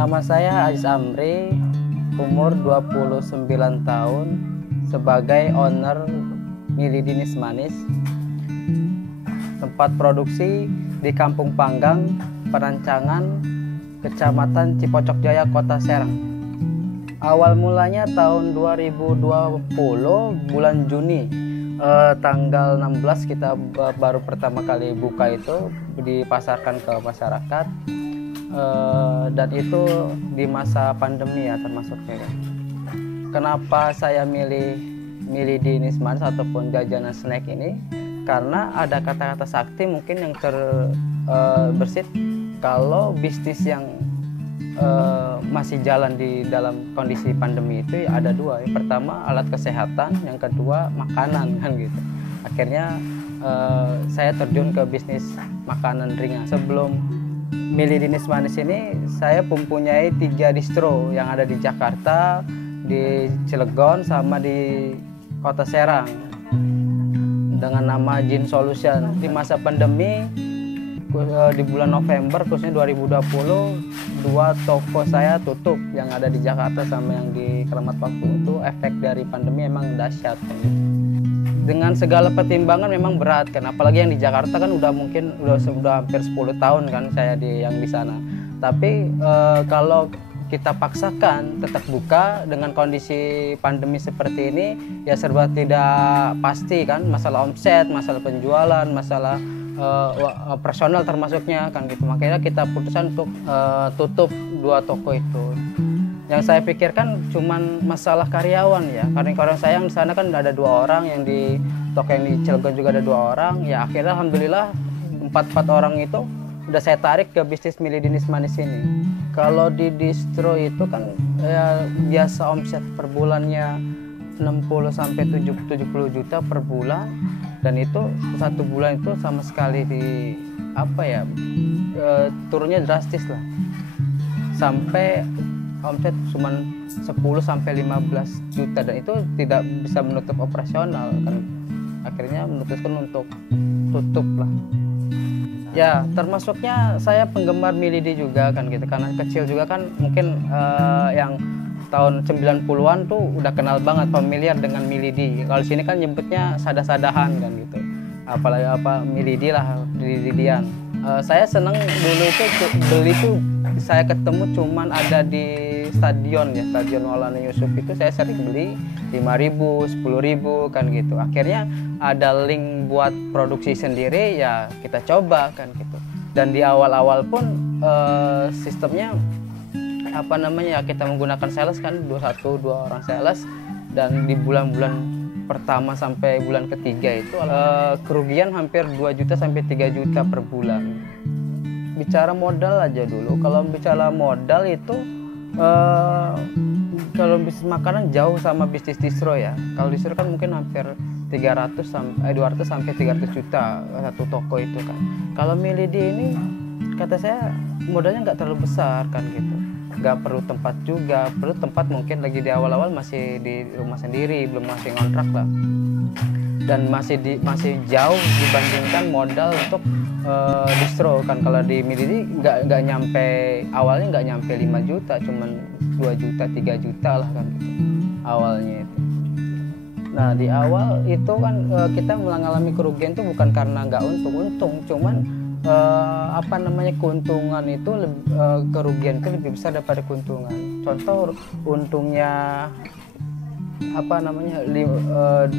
Nama saya Aziz Amri, umur 29 tahun, sebagai owner Milidi Nismanis. Tempat produksi di Kampung Panggang, Penancangan, Kecamatan Cipocok Jaya, Kota Serang. Awal mulanya tahun 2020, bulan Juni, tanggal 16 kita baru pertama kali buka itu, dipasarkan ke masyarakat. Dan itu di masa pandemi ya termasuknya. Kenapa saya milih Milidi Nismanis ataupun jajanan snack ini? Karena ada kata-kata sakti mungkin yang terbersit kalau bisnis yang masih jalan di dalam kondisi pandemi itu ya ada dua. Yang pertama alat kesehatan, yang kedua makanan kan gitu. Akhirnya saya terjun ke bisnis makanan ringan. Sebelum Milidi Nismanis ini saya mempunyai 3 distro yang ada di Jakarta, di Cilegon, sama di Kota Serang dengan nama Jin Solution. Di masa pandemi di bulan November khususnya 2020, 2 toko saya tutup, yang ada di Jakarta sama yang di Keramat Paku. Itu efek dari pandemi emang dahsyat kan. Dengan segala pertimbangan memang berat kan, apalagi yang di Jakarta kan udah hampir 10 tahun kan saya yang di sana. Tapi kalau kita paksakan tetap buka dengan kondisi pandemi seperti ini ya serba tidak pasti kan, masalah omset, masalah penjualan, masalah operasional termasuknya kan gitu. Makanya kita putuskan untuk tutup 2 toko itu. Yang saya pikirkan cuman masalah karyawan ya, karena karyawan saya yang di sana kan ada 2 orang, yang di toko yang di Cilegon juga ada 2 orang. Ya akhirnya alhamdulillah 4 orang itu udah saya tarik ke bisnis Milidi Nismanis ini. Kalau di distro itu kan ya biasa omset per bulannya 60 sampai 70 juta per bulan, dan itu 1 bulan itu sama sekali turunnya drastis lah, sampai omset cuma 10 sampai 15 juta, dan itu tidak bisa menutup operasional kan. Akhirnya memutuskan untuk tutup lah. Ya termasuknya saya penggemar Milidi juga kan gitu, karena kecil juga kan mungkin yang tahun 90-an tuh udah kenal banget, familiar dengan Milidi. Kalau sini kan nyebutnya sada-sadahan kan gitu, apalagi Milidi lah, Milidian. Saya seneng dulu itu beli tuh, saya ketemu cuman ada di stadion ya, Stadion Maulana Yusuf itu saya sering beli 5.000, 10.000 kan gitu. Akhirnya ada link buat produksi sendiri ya kita coba kan gitu. Dan di awal-awal pun sistemnya kita menggunakan sales kan, 2 orang sales, dan di bulan-bulan pertama sampai bulan ketiga itu kerugian hampir 2 juta sampai 3 juta per bulan. Bicara modal aja dulu. Kalau bicara modal itu kalau bisnis makanan jauh sama bisnis distro ya. Kalau distro kan mungkin hampir 200 sampai 300 juta 1 toko itu kan. Kalau Milidi ini kata saya modalnya nggak terlalu besar kan gitu. Nggak perlu tempat juga, perlu tempat mungkin lagi di awal-awal masih di rumah sendiri, belum masih ngontrak lah, dan masih jauh dibandingkan modal untuk distro kan. Kalau di Milidi nggak nyampe, awalnya nggak nyampe 5 juta, cuman 2 juta 3 juta lah kan gitu awalnya itu. Nah di awal itu kan kita mengalami kerugian itu bukan karena nggak untung, cuman keuntungan itu kerugian itu lebih besar daripada keuntungan. Contoh untungnya 2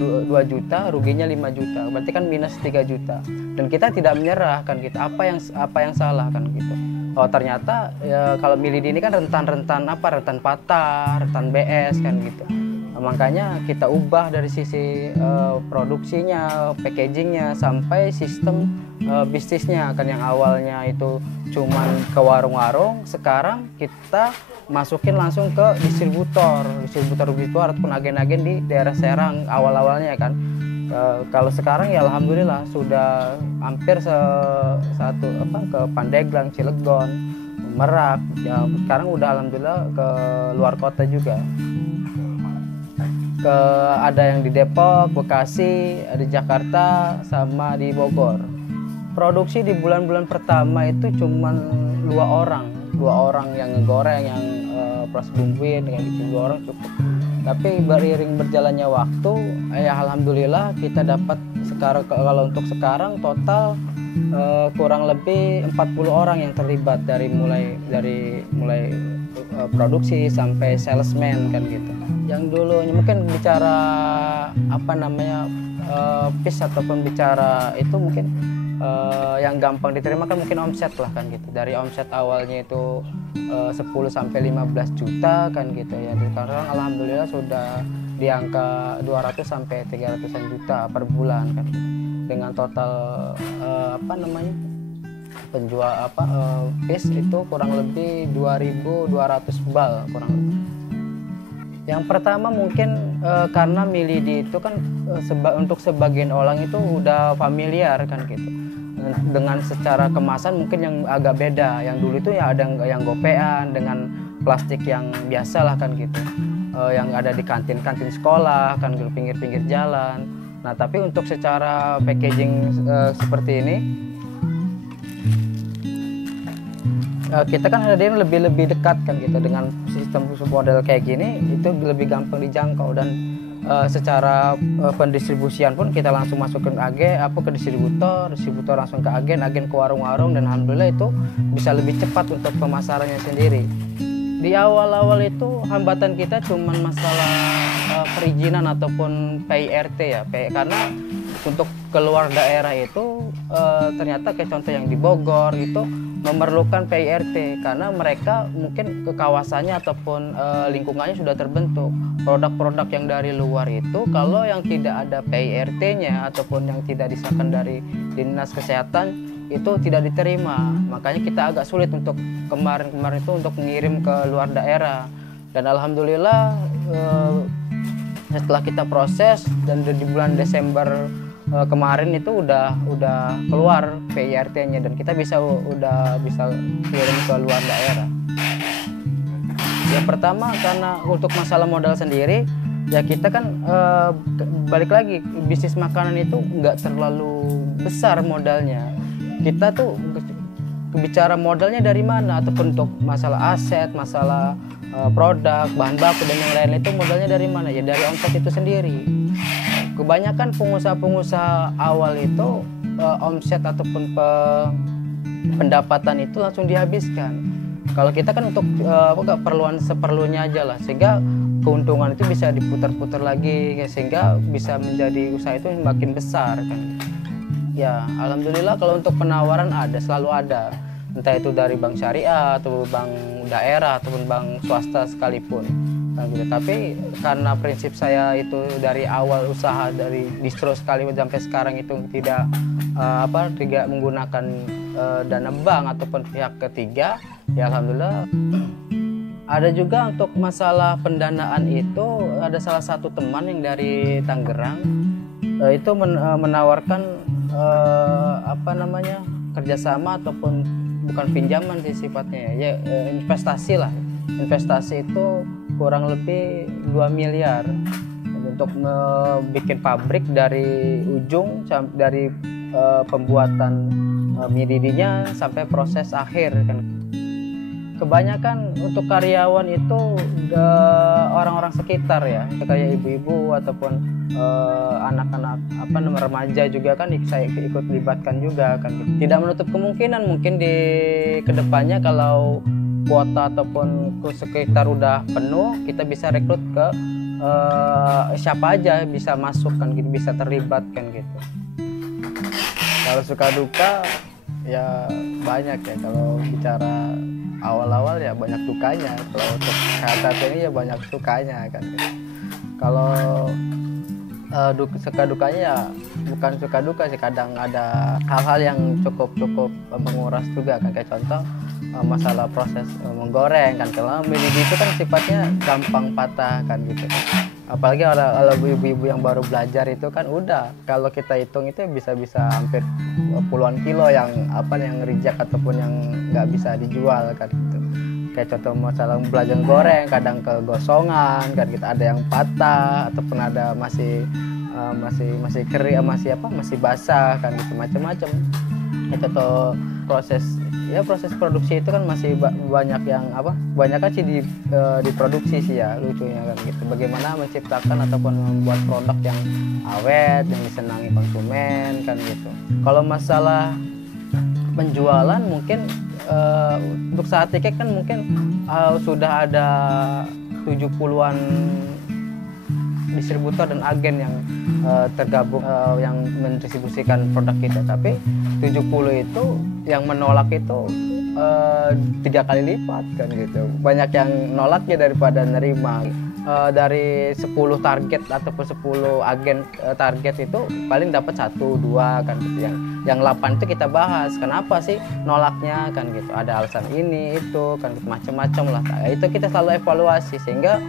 juta, ruginya 5 juta, berarti kan minus 3 juta. Dan kita tidak menyerah kan gitu. Apa yang salah kan gitu. Oh ternyata ya, kalau Milidi ini kan rentan patah, rentan BS kan gitu. Makanya kita ubah dari sisi produksinya, packagingnya, sampai sistem bisnisnya kan. Yang awalnya itu cuman ke warung-warung, sekarang kita masukin langsung ke distributor ataupun agen-agen di daerah Serang awal-awalnya kan. Kalau sekarang ya alhamdulillah sudah hampir ke Pandeglang, Cilegon, Merak ya, sekarang udah alhamdulillah ke luar kota juga. Ada yang di Depok, Bekasi, di Jakarta, sama di Bogor. Produksi di bulan-bulan pertama itu cuma 2 orang 2 orang yang ngegoreng, yang proses bumbuin, kayak gitu 2 orang cukup. Tapi beriring berjalannya waktu, ya alhamdulillah kita dapat sekarang, kalau untuk sekarang total kurang lebih 40 orang yang terlibat dari mulai produksi sampai salesman kan gitu. Yang dulunya mungkin bicara apa namanya piece ataupun bicara itu mungkin yang gampang diterima kan mungkin omset lah kan gitu. Dari omset awalnya itu 10 sampai 15 juta kan gitu ya. Sekarang alhamdulillah sudah di angka 200 sampai 300-an juta per bulan kan. Dengan total penjual piece itu kurang lebih 2.200 bal kurang lebih. Yang pertama mungkin karena Milidi itu kan untuk sebagian orang itu udah familiar kan gitu. Dengan secara kemasan mungkin yang agak beda. Yang dulu itu ya ada yang gopean dengan plastik yang biasa lah kan gitu. Yang ada di kantin-kantin sekolah kan gitu, pinggir-pinggir jalan. Nah, tapi untuk secara packaging seperti ini kita kan hadir lebih dekat kan gitu. Dengan sistem model kayak gini itu lebih gampang dijangkau, dan secara pendistribusian pun kita langsung masuk ke ke distributor langsung ke agen ke warung-warung, dan alhamdulillah itu bisa lebih cepat untuk pemasarannya sendiri. Di awal-awal itu hambatan kita cuma masalah perizinan ataupun PIRT ya, karena untuk keluar daerah itu ternyata kayak contoh yang di Bogor itu memerlukan PIRT karena mereka mungkin ke kawasannya ataupun lingkungannya sudah terbentuk. Produk-produk yang dari luar itu kalau yang tidak ada PIRT-nya ataupun yang tidak disahkan dari Dinas Kesehatan itu tidak diterima. Makanya kita agak sulit untuk kemarin itu untuk mengirim ke luar daerah. Dan alhamdulillah setelah kita proses dan di bulan Desember kemarin itu udah keluar PIRT-nya dan kita udah bisa kirim ke luar daerah. Yang pertama karena untuk masalah modal sendiri ya kita kan balik lagi bisnis makanan itu nggak terlalu besar modalnya. Kita tuh bicara modalnya dari mana ataupun untuk masalah aset, masalah produk, bahan baku dan yang lain itu modalnya dari mana? Ya dari omset itu sendiri. Kebanyakan pengusaha-pengusaha awal itu omset ataupun pendapatan itu langsung dihabiskan. Kalau kita kan untuk keperluan seperlunya aja lah, sehingga keuntungan itu bisa diputar-putar lagi sehingga bisa menjadi usaha itu makin besar kan. Ya alhamdulillah kalau untuk penawaran selalu ada, entah itu dari bank syariah atau bank daerah ataupun bank swasta sekalipun kan gitu. Tapi karena prinsip saya itu dari awal usaha dari distro sekali sampai sekarang itu tidak menggunakan dana bank ataupun pihak ketiga, ya alhamdulillah. Ada juga untuk masalah pendanaan itu ada salah satu teman yang dari Tangerang itu menawarkan kerjasama ataupun bukan pinjaman sih sifatnya ya, investasi lah. Investasi itu kurang lebih 2 miliar untuk bikin pabrik dari ujung dari pembuatan miridinya sampai proses akhir kan. Kebanyakan untuk karyawan itu orang-orang sekitar ya, kayak ibu-ibu ataupun anak-anak remaja juga kan saya ikut libatkan juga kan. Tidak menutup kemungkinan mungkin di kedepannya kalau kuota ataupun sekitar udah penuh kita bisa rekrut ke siapa aja bisa masuk kan gitu, bisa terlibat kan gitu. Kalau suka duka ya banyak ya, kalau bicara awal-awal ya banyak dukanya. Kalau untuk saat ini ya banyak sukanya kan. Kalau suka dukanya ya bukan suka duka sih, kadang ada hal-hal yang cukup menguras juga kan, kayak contoh masalah proses menggoreng kan. Kalau midi itu kan sifatnya gampang patah kan gitu. Apalagi kalau ibu-ibu yang baru belajar itu kan udah kalau kita hitung itu bisa hampir puluhan kilo yang reject ataupun yang nggak bisa dijual kan gitu. Kayak contoh masalah belajar goreng kadang kegosongan kan gitu, ada yang patah ataupun ada masih kering, masih basah kan gitu, macam-macam. Contoh proses proses produksi itu kan masih banyak yang banyak kan sih diproduksi sih ya, lucunya kan gitu. Bagaimana menciptakan ataupun membuat produk yang awet, yang disenangi konsumen kan gitu. Kalau masalah penjualan mungkin untuk saat ini kan mungkin sudah ada 70-an distributor dan agen yang tergabung yang mendistribusikan produk kita, tapi 70 itu yang menolak itu 3 kali lipat kan gitu. Banyak yang nolaknya daripada nerima. Dari 10 target ataupun 10 agen target itu paling dapat 1-2 kan gitu. Yang 8 itu kita bahas kenapa sih nolaknya kan gitu, ada alasan ini itu kan gitu, macam-macam lah. Itu kita selalu evaluasi sehingga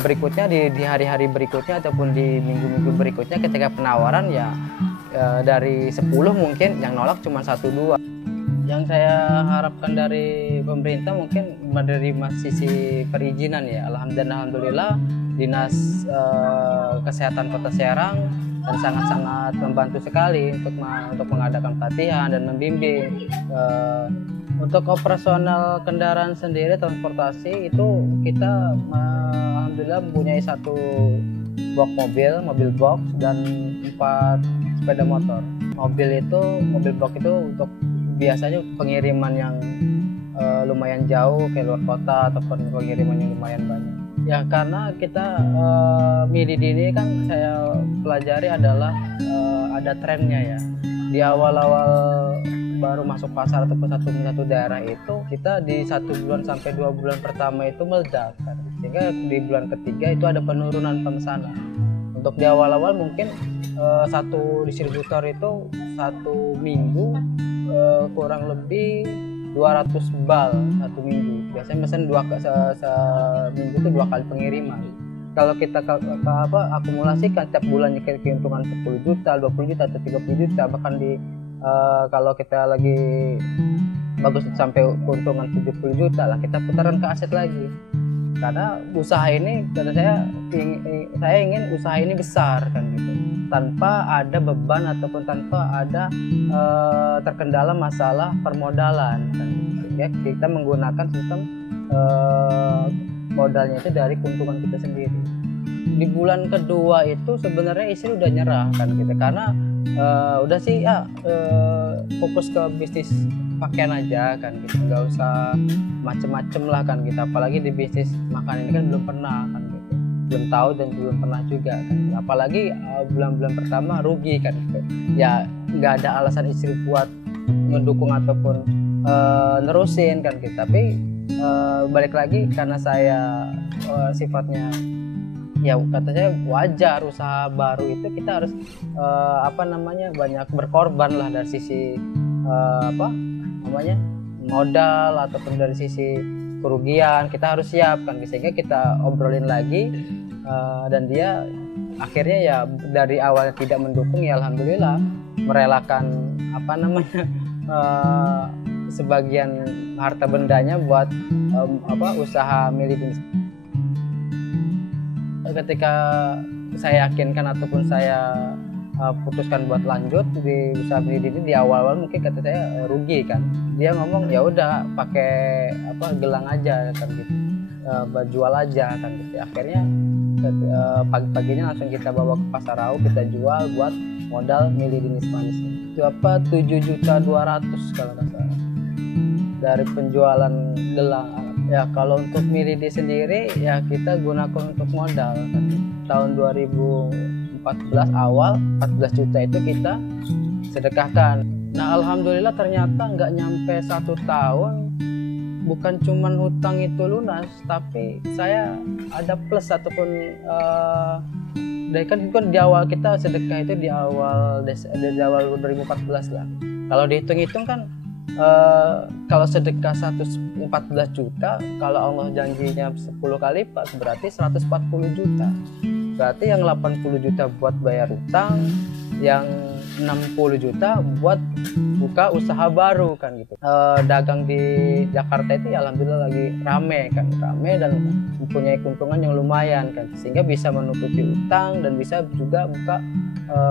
berikutnya di hari-hari berikutnya ataupun di minggu-minggu berikutnya ketika penawaran dari 10 mungkin yang nolak cuma 1-2. Yang saya harapkan dari pemerintah mungkin menerima sisi perizinan ya. Alhamdulillah Dinas Kesehatan Kota Serang dan sangat-sangat membantu sekali untuk mengadakan pelatihan dan membimbing. Untuk operasional kendaraan sendiri transportasi itu kita alhamdulillah mempunyai 1 box mobil box dan 4 sepeda motor. Mobil box itu untuk biasanya pengiriman yang lumayan jauh ke luar kota ataupun pengiriman yang lumayan banyak. Ya karena kita Milid ini kan saya pelajari adalah ada trennya ya. Di awal-awal baru masuk pasar ataupun satu daerah itu kita di 1 bulan sampai 2 bulan pertama itu meledak kan. Sehingga di bulan ketiga itu ada penurunan pemesanan. Untuk di awal-awal mungkin satu distributor itu 1 minggu kurang lebih 200 bal 1 minggu. Biasanya pesan seminggu itu 2 kali pengiriman. Kalau kita akumulasikan tiap bulannya keuntungan 10 juta, 20 juta atau 30 juta, bahkan kalau kita lagi bagus sampai keuntungan 70 juta lah, kita putaran ke aset lagi. Karena usaha ini kata saya ingin usaha ini besar kan gitu, tanpa ada beban ataupun tanpa ada terkendala masalah permodalan kan gitu. Ya, kita menggunakan sistem modalnya itu dari keuntungan kita sendiri. Di bulan kedua itu sebenarnya istri udah nyerah kan gitu, karena udah sih fokus ke bisnis pakaian aja kan gitu, nggak usah macem-macem lah kan gitu. Apalagi di bisnis makan ini kan belum pernah kan gitu, belum tahu dan belum pernah juga kan gitu. Apalagi bulan-bulan pertama rugi kan gitu ya, nggak ada alasan istri buat mendukung ataupun nerusin kan gitu. Tapi balik lagi karena saya sifatnya ya katanya wajar, usaha baru itu kita harus banyak berkorban lah dari sisi modal ataupun dari sisi kerugian. Kita harus siap kan, sehingga kita obrolin lagi dan dia akhirnya ya dari awalnya tidak mendukung, ya alhamdulillah merelakan sebagian harta bendanya buat usaha milik ini. Ketika saya yakinkan ataupun saya putuskan buat lanjut di usaha milik ini, di awal-awal mungkin kata saya rugi kan. Dia ngomong ya udah pakai gelang aja kan gitu, jual aja kan gitu. Akhirnya pagi-paginya langsung kita bawa ke pasar Rau, kita jual buat modal Milih Dinis Manis. Itu 7.200.000 kalau nggak salah dari penjualan gelang. Ya kalau untuk Miridi sendiri ya kita gunakan untuk modal kan. Tahun 2014 awal 14 juta itu kita sedekahkan. Nah alhamdulillah ternyata nggak nyampe 1 tahun, bukan cuman hutang itu lunas, tapi saya ada plus ataupun dari kan di awal kita sedekah itu di awal 2014 lah. Kalau dihitung-hitung kan kalau sedekah 114 juta, kalau Allah janjinya 10 kali lipat berarti 140 juta. Berarti yang 80 juta buat bayar utang, yang 60 juta buat buka usaha baru kan gitu. Dagang di Jakarta itu ya alhamdulillah lagi rame dan mempunyai keuntungan yang lumayan kan, sehingga bisa menutupi utang dan bisa juga buka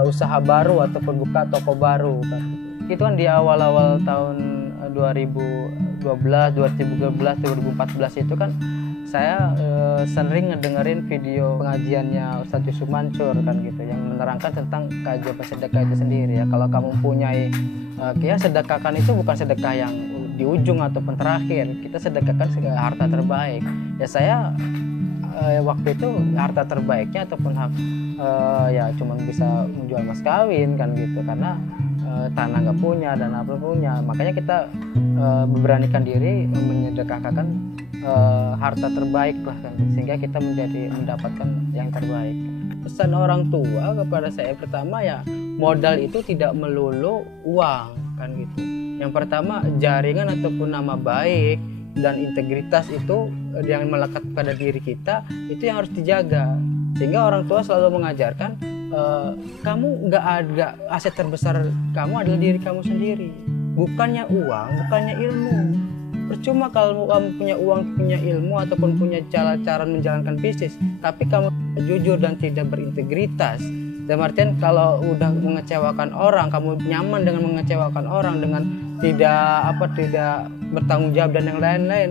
usaha baru ataupun buka toko baru kan. Itu kan di awal-awal tahun 2012, 2013, 2014 itu kan saya sering ngedengerin video pengajiannya Ustadz Yusuf Mansur kan gitu, yang menerangkan tentang keajaiban sedekah itu sendiri ya. Kalau kamu punyai ya sedekahkan itu bukan sedekah yang di ujung ataupun terakhir, kita sedekahkan harta terbaik. Ya saya waktu itu harta terbaiknya ataupun ya cuma bisa menjual mas kawin kan gitu, karena tanah nggak punya dan apa punya, makanya kita memberanikan diri menyedekahkan harta terbaik lah kan, sehingga kita mendapatkan yang terbaik. Pesan orang tua kepada saya pertama ya, modal itu tidak melulu uang kan gitu. Yang pertama, jaringan ataupun nama baik dan integritas itu yang melekat pada diri kita, itu yang harus dijaga. Sehingga orang tua selalu mengajarkan, kamu nggak ada aset terbesar kamu adalah diri kamu sendiri, bukannya uang, bukannya ilmu. Percuma kalau kamu punya uang, punya ilmu ataupun punya cara menjalankan bisnis, tapi kamu jujur dan tidak berintegritas. Dalam artian kalau udah mengecewakan orang, kamu nyaman dengan mengecewakan orang, dengan tidak bertanggung jawab dan yang lain-lain,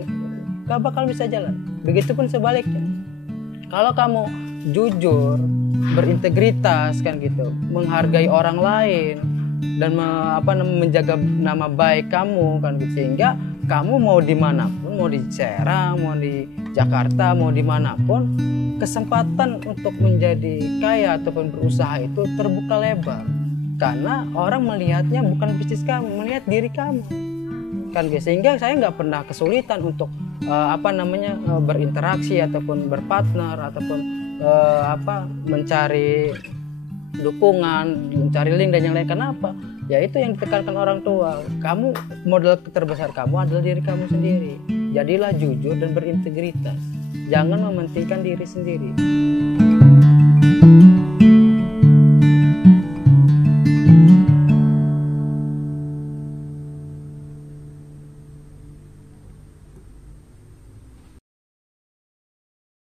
gak bakal bisa jalan. Begitupun sebaliknya, kalau kamu jujur, berintegritas kan gitu, menghargai orang lain dan menjaga nama baik kamu kan gitu, sehingga kamu mau dimanapun, mau di Serang, mau di Jakarta, mau dimanapun, kesempatan untuk menjadi kaya ataupun berusaha itu terbuka lebar, karena orang melihatnya bukan bisnis kamu, melihat diri kamu kan guys. Sehingga saya nggak pernah kesulitan untuk berinteraksi ataupun berpartner ataupun mencari dukungan, mencari link dan yang lain. Kenapa? Ya itu yang ditekankan orang tua, kamu modal terbesar kamu adalah diri kamu sendiri. Jadilah jujur dan berintegritas, jangan mementingkan diri sendiri.